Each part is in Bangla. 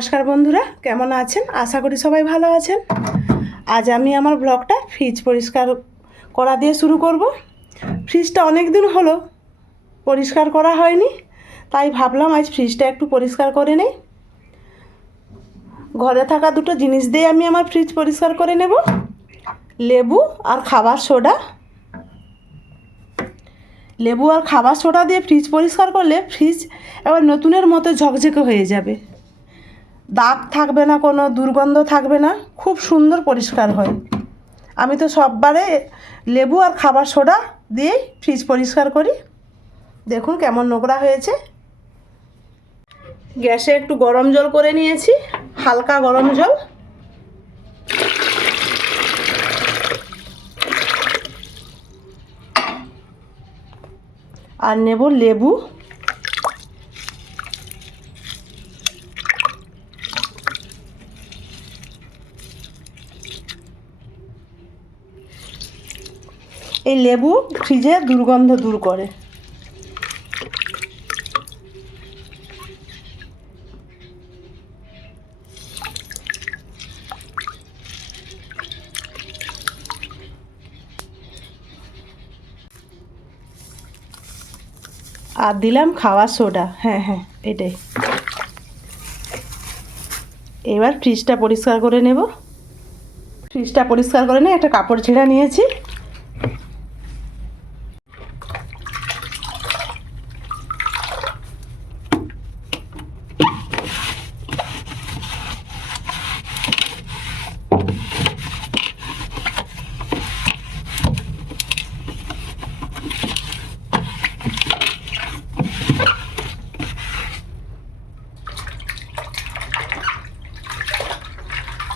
নমস্কার বন্ধুরা, কেমন আছেন? আশা করি সবাই ভালো আছেন। আজ আমি আমার ব্লগটা ফ্রিজ পরিষ্কার করা দিয়ে শুরু করব। ফ্রিজটা অনেক দিন হলো পরিষ্কার করা হয়নি, তাই ভাবলাম আজ ফ্রিজটা একটু পরিষ্কার করে নেই। ঘরে থাকা দুটো জিনিস দিয়ে আমি আমার ফ্রিজ পরিষ্কার করে নেব, লেবু আর খাবার সোডা। লেবু আর খাবার সোডা দিয়ে ফ্রিজ পরিষ্কার করলে ফ্রিজ এবার নতুনের মতো ঝকঝকে হয়ে যাবে, দাগ থাকবে না, কোনো দুর্গন্ধ থাকবে না, খুব সুন্দর পরিষ্কার হয়। আমি তো সববারে লেবু আর খাবার সোডা দিয়েই ফ্রিজ পরিষ্কার করি। দেখুন কেমন নোংরা হয়েছে। গ্যাসে একটু গরম জল করে নিয়েছি, হালকা গরম জল। আর নেব লেবু। এই লেবু ফ্রিজের দুর্গন্ধ দূর করে। আর দিলাম খাওয়ার সোডা। হ্যাঁ, এটাই। এবার ফ্রিজটা পরিষ্কার করে নেব। ফ্রিজটা পরিষ্কার করে নিয়ে একটা কাপড় ছেঁড়া নিয়েছি।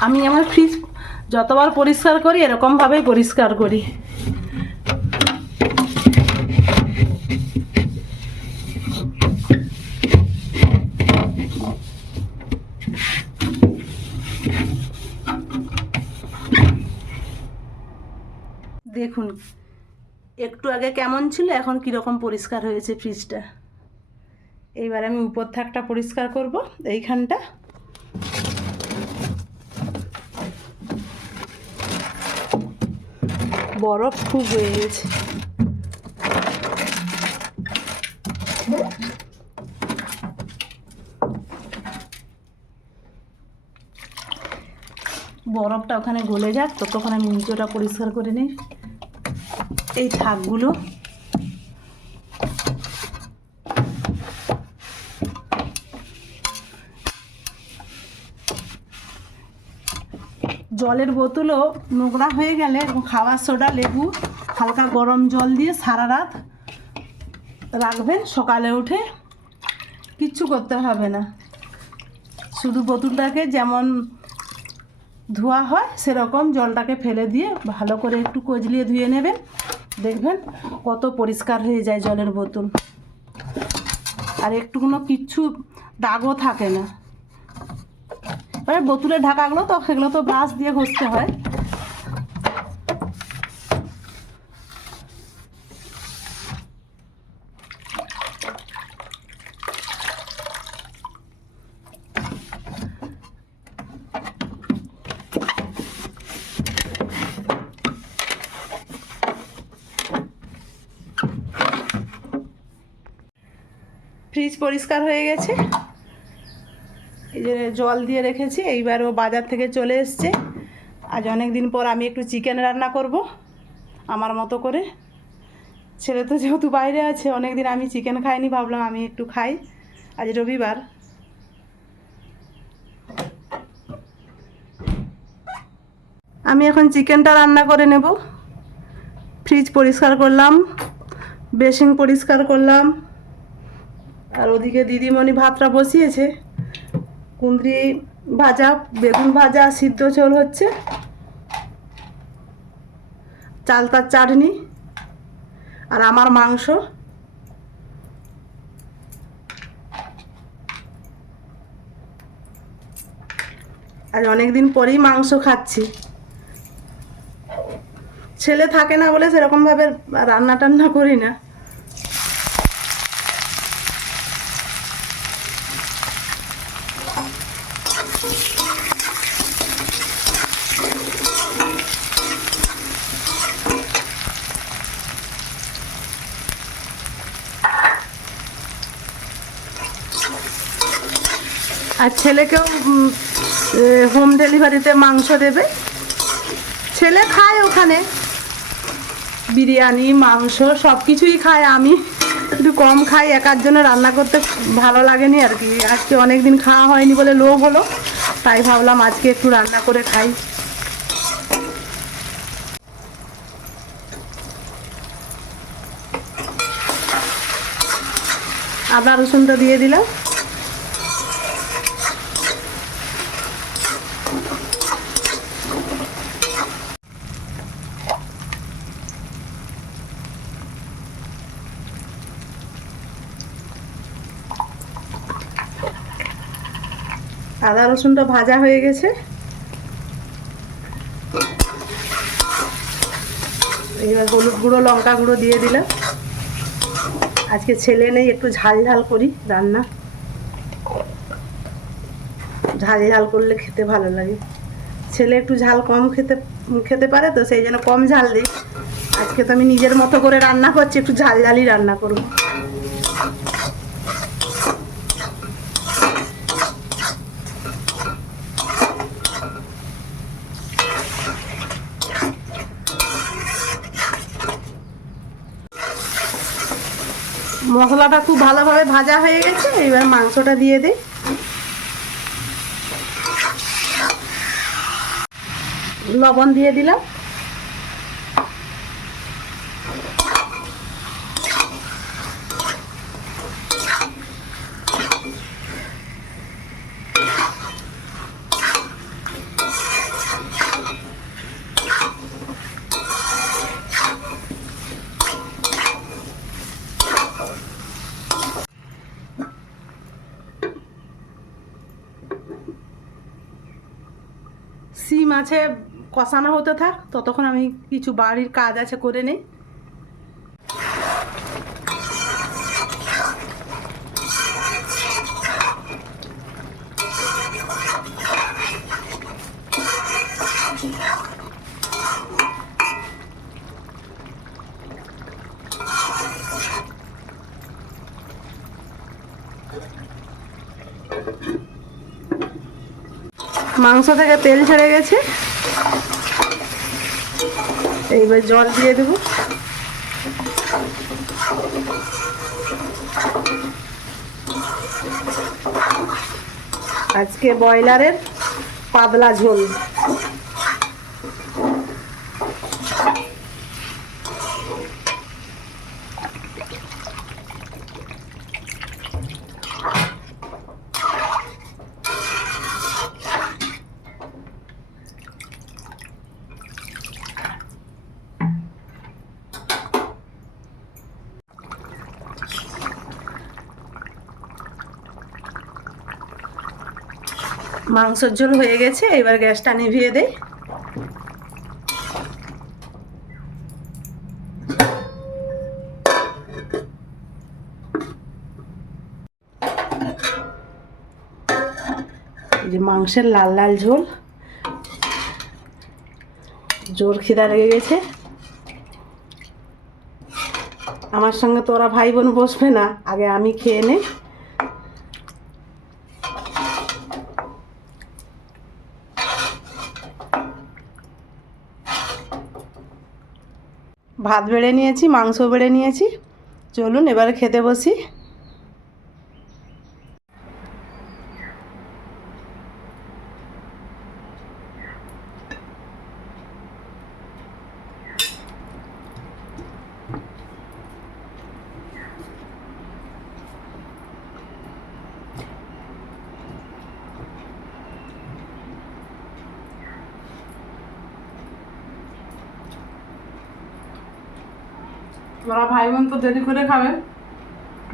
আমি আমার ফ্রিজ যতবার পরিষ্কার করি এরকমভাবেই পরিষ্কার করি। দেখুন একটু আগে কেমন ছিল, এখন কীরকম পরিষ্কার হয়েছে ফ্রিজটা। এইবার আমি উপর থাকটা পরিষ্কার করব, এইখানটা। বরফ খুব হয়ে গেছে। বরফটা ওখানে গলে যাক, ততক্ষণ আমি নিচটা পরিষ্কার করে নিই। এই থাকগুলো জলের বোতলও নোংরা হয়ে গেলে খাবার সোডা, লেবু, হালকা গরম জল দিয়ে সারা রাত রাখবেন। সকালে উঠে কিচ্ছু করতে হবে না, শুধু বোতলটাকে যেমন ধোয়া হয় সেরকম জলটাকে ফেলে দিয়ে ভালো করে একটু কচলিয়ে ধুয়ে নেবেন। দেখবেন কত পরিষ্কার হয়ে যায় জলের বোতল, আর একটুকুনো কিচ্ছু দাগও থাকে না। এবার বোতলের ঢাকাগুলো তো সেগুলো তো ব্রাশ দিয়ে ঘষতে হয়। ফ্রিজ পরিষ্কার হয়ে গেছে। এই যে জল দিয়ে রেখেছি, এইবার ও বাজার থেকে চলে এসছে। আজ অনেক দিন পর আমি একটু চিকেন রান্না করব আমার মতো করে। ছেলে তো যেহেতু বাইরে আছে, অনেক দিন আমি চিকেন খাইনি, ভাবলাম আমি একটু খাই, আজ রবিবার। আমি এখন চিকেনটা রান্না করে নেব। ফ্রিজ পরিষ্কার করলাম, বেসিন পরিষ্কার করলাম, আর ওদিকে দিদিমণি ভাতটা বসিয়েছে। কুঁদরি ভাজা, বেগুন ভাজা, সিদ্ধ ঝোল হচ্ছে, চালতার চাটনি, আর আমার মাংস। আজ অনেক দিন পরেই মাংস খাচ্ছি। ছেলে থাকে না বলে সেরকমভাবে রান্না টান্না করি না। আর ছেলেকেও হোম ডেলিভারিতে মাংস দেবে। ছেলে খায় ওখানে বিরিয়ানি মাংস সব কিছুই খায়, আমি একটু কম খাই, একার জন্য রান্না করতে ভালো লাগেনি আর কি। আজকে অনেক দিন খাওয়া হয়নি বলে লোভ হলো, তাই ভাবলাম আজকে একটু রান্না করে খাই। আদা রসুনটা দিয়ে দিলাম। আদা রসুনটা ভাজা হয়ে গেছে, এবার হলুদ গুঁড়ো লঙ্কা গুঁড়ো দিয়ে দিলাম। আজকে ছেলে নেই, একটু ঝাল ঝাল করি রান্না, ঝাল ঝাল করলে খেতে ভালো লাগে। ছেলে একটু ঝাল কম খেতে পারে, তো সেই জন্য কম ঝাল দিই। আজকে তো আমি নিজের মতো করে রান্না করছি, একটু ঝাল ঝালই রান্না করব। মশলাটা খুব ভালোভাবে ভাজা হয়ে গেছে, এবার মাংসটা দিয়ে দিই। লবণ দিয়ে দিলাম। সিম আছে, কষানো হতে থাক, ততক্ষণ আমি কিছু বাড়ির কাজ আছে করে নেই। মাংস থেকে তেল ছেড়ে গেছে, এইবার জল দিয়ে দেব। আজকে ব্রয়লারের পাতলা ঝোল। মাংসের ঝোল হয়ে গেছে, এবার গ্যাসটা নিভিয়ে দেই। এই যে মাংসের লাল লাল ঝোল, জোর খিদা লেগে গেছে। আমার সঙ্গে তো ওরা ভাই বোন বসবে না, আগে আমি খেয়ে নেই। ভাত বেড়ে নিয়েছি, মাংস বেড়ে নিয়েছি, চলুন এবারে খেতে বসি। ওরা ভাই বোন তো দেরি করে খাবে,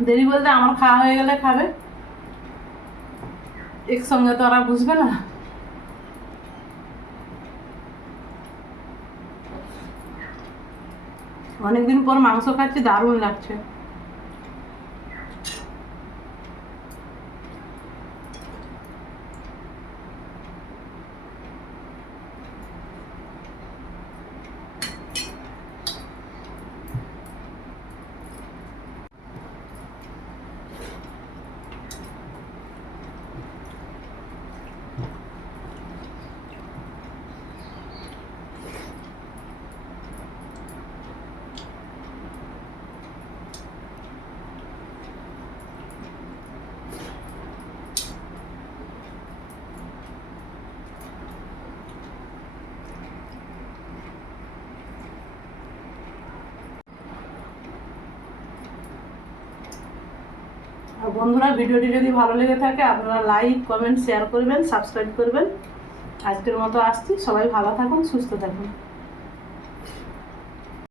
দেরি বলতে আমার খাওয়া হয়ে গেলে খাবে, একসঙ্গে তো ওরা বুঝবে না। অনেকদিন পর মাংস খাচ্ছি, দারুণ লাগছে। আর বন্ধুরা, ভিডিওটি যদি ভালো লেগে থাকে আপনারা লাইক, কমেন্ট, শেয়ার করবেন, সাবস্ক্রাইব করবেন। আজকের মতো আসছি, সবাই ভালো থাকুন, সুস্থ থাকুন।